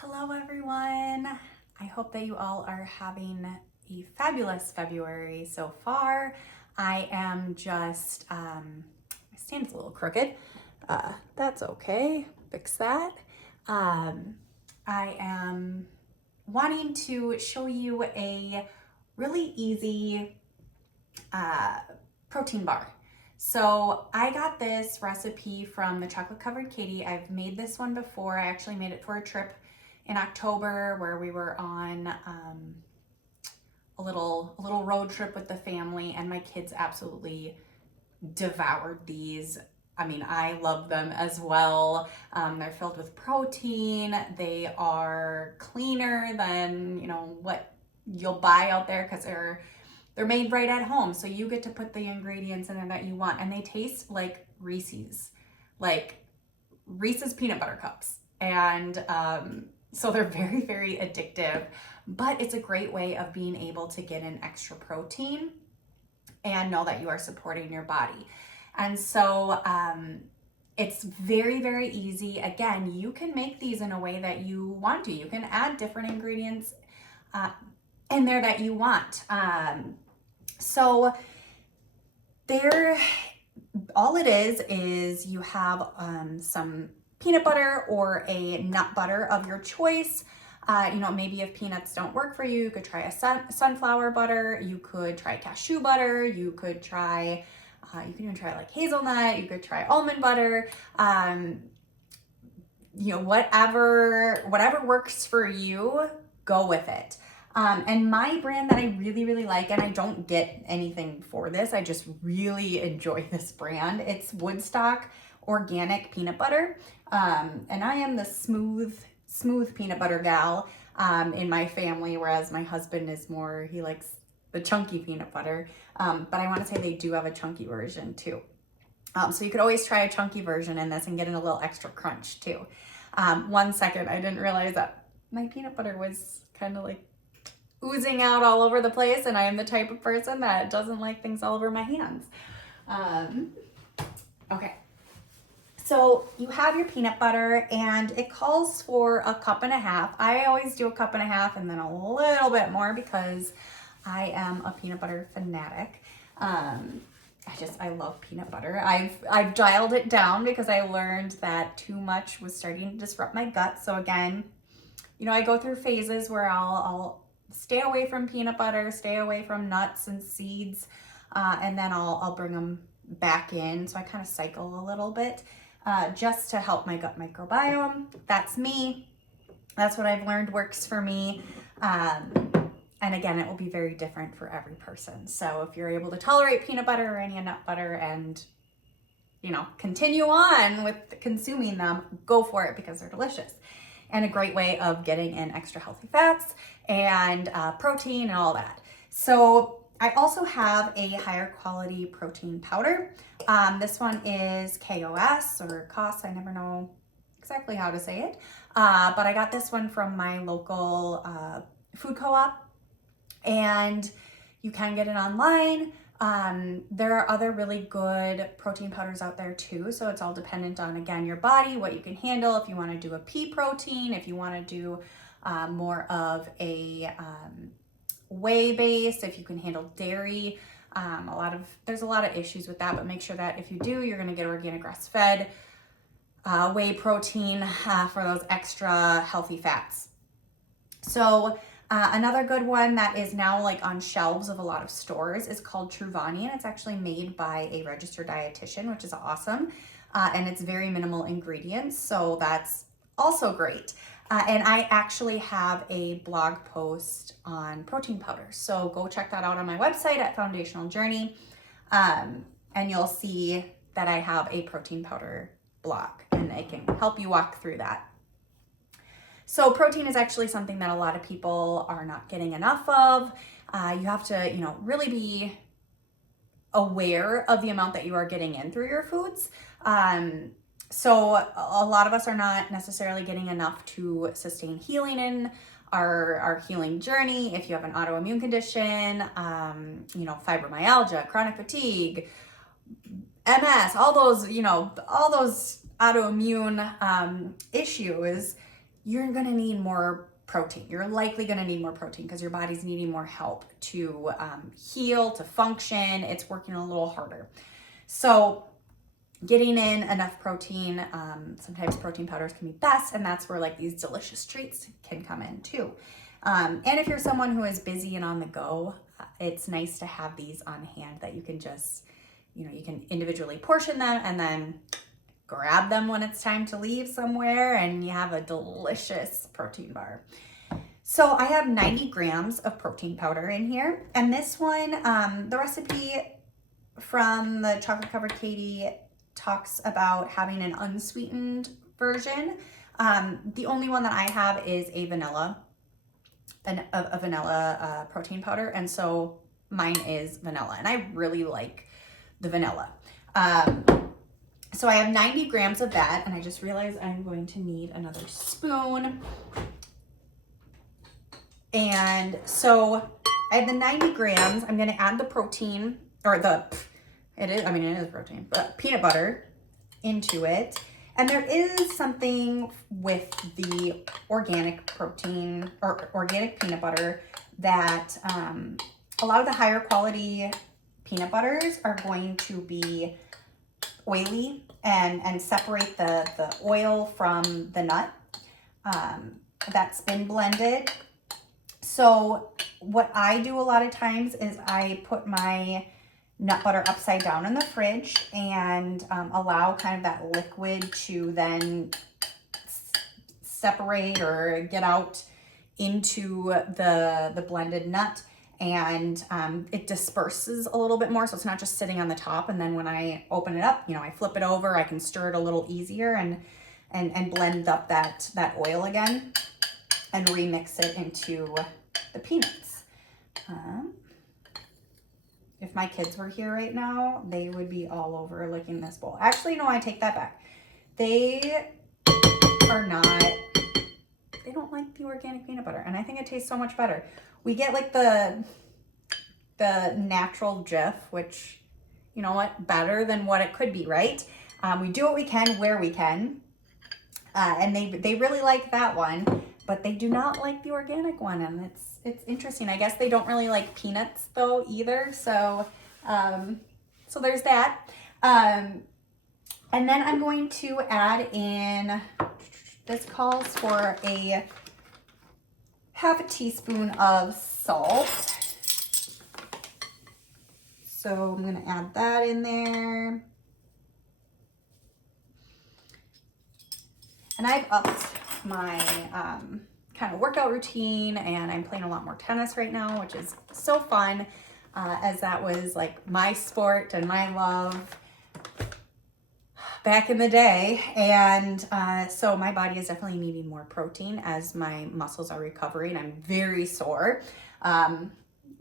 Hello, everyone. I hope that you all are having a fabulous February so far. I am just, my stand's a little crooked. That's okay. Fix that. I am wanting to show you a really easy uh, protein bar. So I got this recipe from the Chocolate Covered Katie. I've made this one before. I actually made it for a trip in October where we were on a little road trip with the family, and my kids absolutely devoured these. I mean, I love them as well. They're filled with protein. They are cleaner than what you'll buy out there because they're made right at home. So you get to put the ingredients in there that you want, and they taste like Reese's peanut butter cups. And so they're very, very addictive, but it's a great way of being able to get in extra protein and know that you are supporting your body. And so it's very, very easy. Again, you can make these in a way that you want to. You can add different ingredients in there that you want. So there, all it is you have some peanut butter or a nut butter of your choice. Maybe if peanuts don't work for you, you could try a sunflower butter. You could try cashew butter. You could even try like hazelnut. You could try almond butter. Whatever works for you, go with it. And my brand that I really, really like, and I don't get anything for this, I just really enjoy this brand. It's Woodstock Organic Peanut Butter. And I am the smooth peanut butter gal in my family, whereas my husband is more, he likes the chunky peanut butter. But I want to say they do have a chunky version too. So you could always try a chunky version in this and get in a little extra crunch too. 1 second, I didn't realize that my peanut butter was kind of like oozing out all over the place, and I am the type of person that doesn't like things all over my hands. Okay, so you have your peanut butter, and it calls for a cup and a half. I always do a cup and a half and then a little bit more because I am a peanut butter fanatic. I love peanut butter. I've dialed it down because I learned that too much was starting to disrupt my gut. So again, I go through phases where I'll stay away from peanut butter, stay away from nuts and seeds, and then I'll bring them back in. So I kind of cycle a little bit just to help my gut microbiome. That's me. That's what I've learned works for me. And again, it will be very different for every person. So if you're able to tolerate peanut butter or any nut butter and continue on with consuming them, go for it because they're delicious. And a great way of getting in extra healthy fats and protein and all that. So I also have a higher quality protein powder. This one is KOS or COS, I never know exactly how to say it. But I got this one from my local food co-op, and you can get it online. There are other really good protein powders out there too. So it's all dependent on, again, your body, what you can handle. If you want to do a pea protein, if you want to do more of a whey base, if you can handle dairy. There's a lot of issues with that, but make sure that if you do, you're going to get organic grass-fed whey protein for those extra healthy fats. So another good one that is now like on shelves of a lot of stores is called Truvani, and it's actually made by a registered dietitian, which is awesome. And it's very minimal ingredients, so that's also great. And I actually have a blog post on protein powder. So go check that out on my website at Foundational Journey. And you'll see that I have a protein powder blog, and I can help you walk through that. So protein is actually something that a lot of people are not getting enough of. You have to, really be aware of the amount that you are getting in through your foods. So a lot of us are not necessarily getting enough to sustain healing in our healing journey. If you have an autoimmune condition, fibromyalgia, chronic fatigue, MS, all those autoimmune issues, you're gonna need more protein. You're likely gonna need more protein because your body's needing more help to heal, to function. It's working a little harder. So getting in enough protein, sometimes protein powders can be best, and that's where like these delicious treats can come in too. And if you're someone who is busy and on the go, it's nice to have these on hand that you can just, you can individually portion them and then grab them when it's time to leave somewhere, and you have a delicious protein bar. So I have 90 grams of protein powder in here, and this one, the recipe from the Chocolate Covered Katie talks about having an unsweetened version. The only one that I have is a vanilla protein powder, and so mine is vanilla, and I really like the vanilla. So I have 90 grams of that, and I just realized I'm going to need another spoon. And so I have the 90 grams. I'm going to add the protein, or it is protein, but peanut butter into it. And there is something with the organic protein or organic peanut butter that a lot of the higher quality peanut butters are going to be oily and separate the oil from the nut that's been blended. So what I do a lot of times is I put my nut butter upside down in the fridge and allow kind of that liquid to then separate or get out into the blended nut, and it disperses a little bit more, so it's not just sitting on the top. And then when I open it up, I flip it over, I can stir it a little easier and blend up that oil again and remix it into the peanuts. If my kids were here right now, they would be all over licking this bowl. Actually, no, I take that back. They don't like the organic peanut butter, and I think it tastes so much better. We get like the natural Jif, which, you know what, better than what it could be, right? We do what we can where we can, and they really like that one, but they do not like the organic one, and it's interesting. I guess they don't really like peanuts though either, so so there's that. And then I'm going to add in, this calls for a half a teaspoon of salt. So I'm going to add that in there. And I've upped my kind of workout routine, and I'm playing a lot more tennis right now, which is so fun, as that was like my sport and my love back in the day. And so my body is definitely needing more protein as my muscles are recovering. I'm very sore.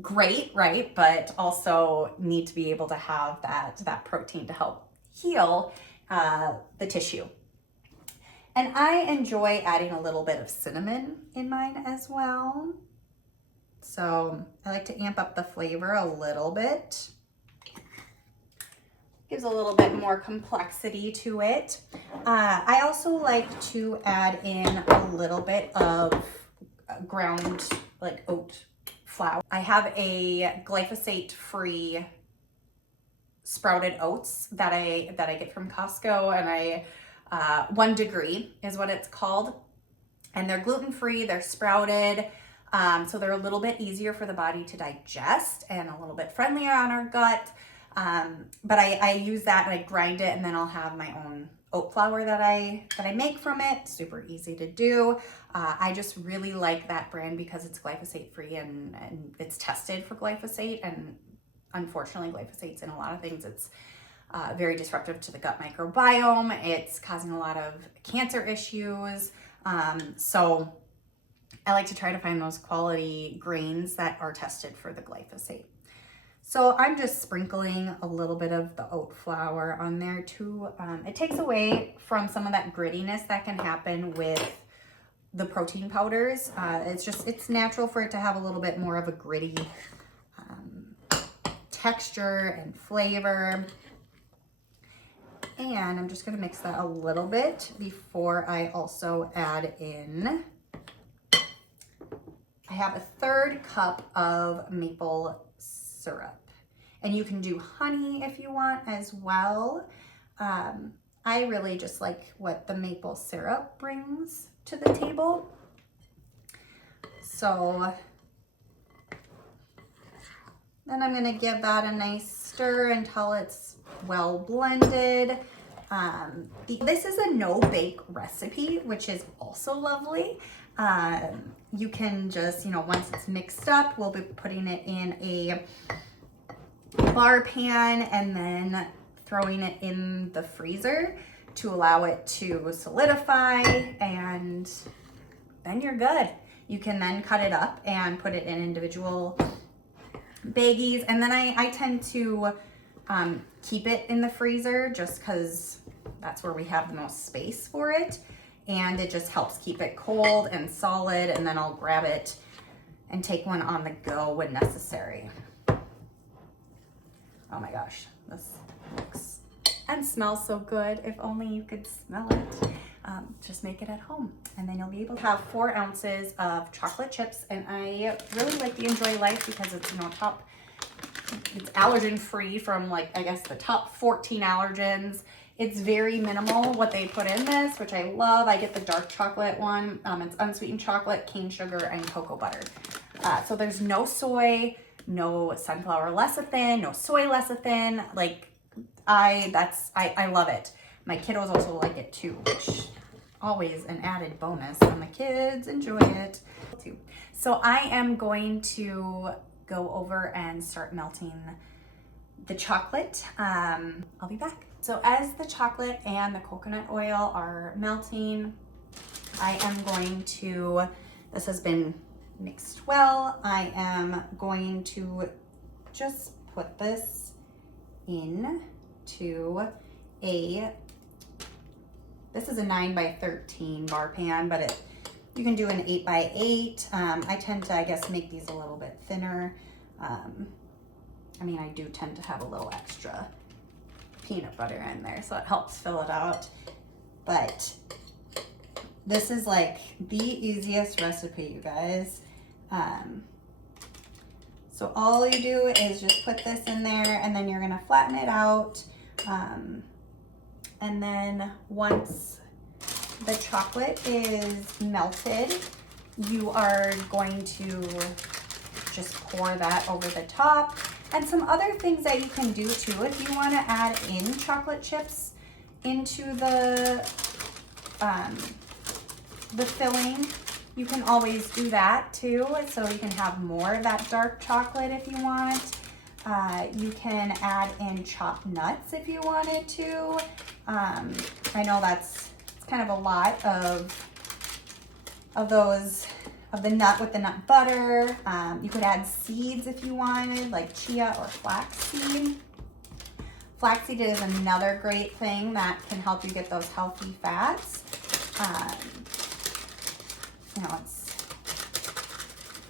Great, right? But also need to be able to have that protein to help heal the tissue. And I enjoy adding a little bit of cinnamon in mine as well. So I like to amp up the flavor a little bit. Gives a little bit more complexity to it. I also like to add in a little bit of ground like oat flour. I have a glyphosate-free sprouted oats that I get from Costco, and 1 Degree is what it's called. And they're gluten-free, they're sprouted, so they're a little bit easier for the body to digest and a little bit friendlier on our gut. But I use that and I grind it, and then I'll have my own oat flour that I make from it. Super easy to do. I just really like that brand because it's glyphosate-free and it's tested for glyphosate. And unfortunately, glyphosate's in a lot of things. It's very disruptive to the gut microbiome. It's causing a lot of cancer issues. So I like to try to find those quality grains that are tested for the glyphosate. So I'm just sprinkling a little bit of the oat flour on there too. It takes away from some of that grittiness that can happen with the protein powders. It's natural for it to have a little bit more of a gritty texture and flavor. And I'm just gonna mix that a little bit before I also add in, I have a 1/3 cup of maple syrup. And you can do honey if you want as well. I really just like what the maple syrup brings to the table. So then I'm gonna give that a nice stir until it's well blended. This is a no-bake recipe, which is also lovely. You can just, once it's mixed up, we'll be putting it in a bar pan and then throwing it in the freezer to allow it to solidify, and then you're good. You can then cut it up and put it in individual baggies, and then I tend to keep it in the freezer just because that's where we have the most space for it, and it just helps keep it cold and solid, and then I'll grab it and take one on the go when necessary. Oh my gosh, this looks and smells so good. If only you could smell it. Just make it at home, and then you'll be able to have 4 ounces of chocolate chips. And I really like the Enjoy Life because it's, it's allergen free from, like, I guess the top 14 allergens. It's very minimal what they put in this, which I love. I get the dark chocolate one. It's unsweetened chocolate, cane sugar, and cocoa butter. So there's no soy, no sunflower lecithin, no soy lecithin. Like, I love it. My kiddos also like it too, which always an added bonus, and the kids enjoy it too. So I am going to go over and start melting the chocolate. I'll be back. So as the chocolate and the coconut oil are melting, I am going to, this has been mixed well, I am going to just put this in to this is a 9x13 bar pan, but you can do an 8x8. I tend to, I guess, make these a little bit thinner. I do tend to have a little extra peanut butter in there, so it helps fill it out. But this is like the easiest recipe, you guys. So all you do is just put this in there, and then you're gonna flatten it out. And then once the chocolate is melted, you are going to just pour that over the top. And some other things that you can do too, if you want to add in chocolate chips into the filling, you can always do that too. So you can have more of that dark chocolate if you want. You can add in chopped nuts if you wanted to. I know it's kind of a lot of the nut with the nut butter. You could add seeds if you wanted, like chia or flaxseed. Flaxseed is another great thing that can help you get those healthy fats. It's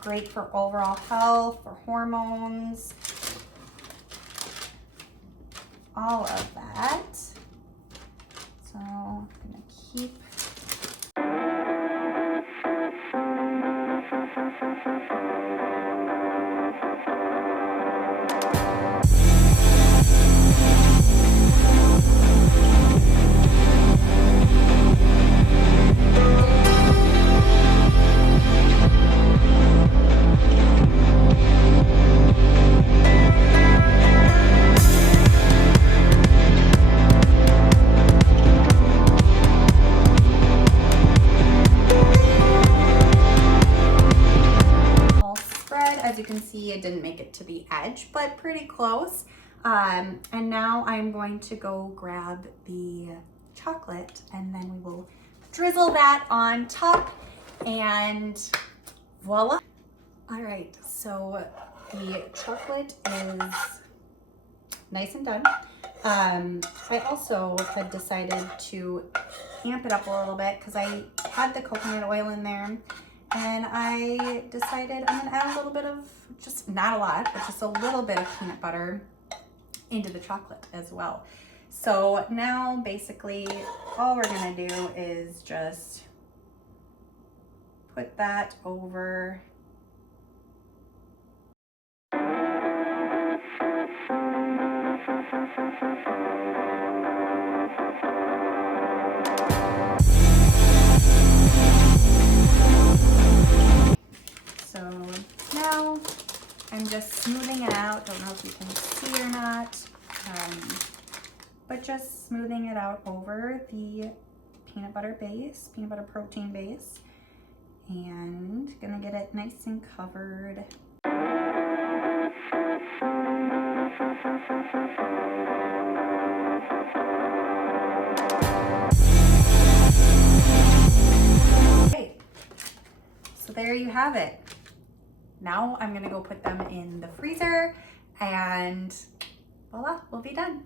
great for overall health, for hormones, all of that. So I'm gonna keep it didn't make it to the edge, but pretty close. And now I'm going to go grab the chocolate, and then we will drizzle that on top, and voila. All right, so the chocolate is nice and done. I also had decided to amp it up a little bit because I had the coconut oil in there, and I decided I'm gonna add a little bit of, just not a lot, but just a little bit of peanut butter into the chocolate as well. So now basically all we're gonna do is just put that over so now I'm just smoothing it out. Don't know if you can see or not, but just smoothing it out over the peanut butter base, peanut butter protein base, and gonna get it nice and covered. Okay, so there you have it. Now I'm gonna go put them in the freezer and voila, we'll be done.